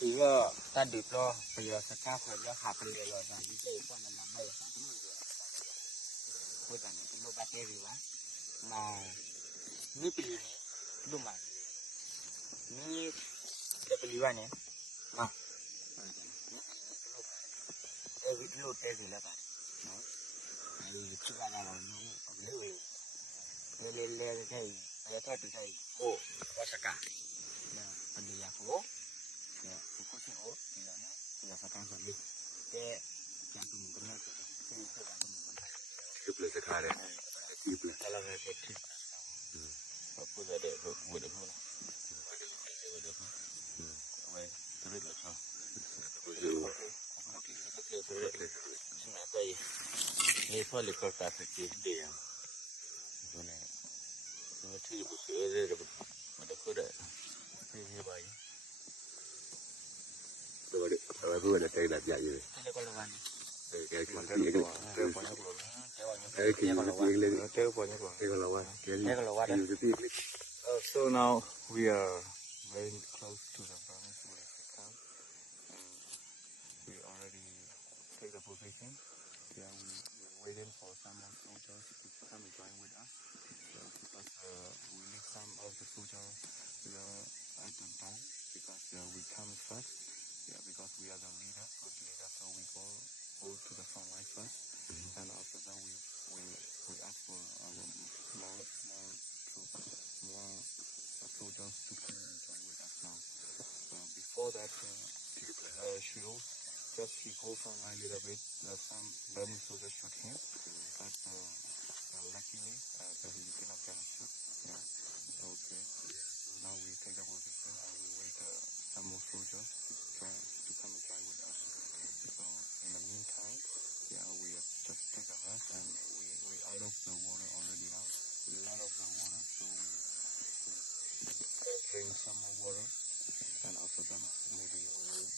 thì là ta được lo bây giờ sẽ cao phải giờ hạ phần rồi là những cái quan là làm đây là chúng mình rồi bây giờ những cái lô battery quá mà nước pin này đúng mà nước cái pin này mà cái lô battery là bạn nói này chúng ta là nó le cái thôi từ đây ô quá sắc cả phần địa nhà phố thì có thể ốp thì là nó thì là phải tăng dần đi cái chạm tụi mình cũng nghe được cái chạm tụi mình cũng thấy chụp lên sẽ khai đấy chụp lên là về cái thứ và bây giờ để vừa được luôn vừa được vậy tôi biết được không chúng ta đây nghe phải được có cả cái để rồi này rồi thì một sữa đây rồi mà được có để thì như vậy rồi vừa là cây đặt dài rồi cái con loan cái cái cái lên con loan so now we are very close to the promised camp and we already take the position. Yeah, we're waiting for some more soldiers to come and join with us. Because we need some of the soldiers at the time because we come first. Yeah, because we are the leader, good leader, so we go to the front line first, and after that we ask for more soldiers to come and join with us now. Before that, she go front line a little bit. Some Burmese soldiers shot him, but luckily he cannot get shot. Yeah, okay. So now we take the position and we wait some more soldiers to come and join with us. So in the meantime, yeah, we just take a rest and we out of the water already now. We out of the water, so we drink some more water, and after that maybe we will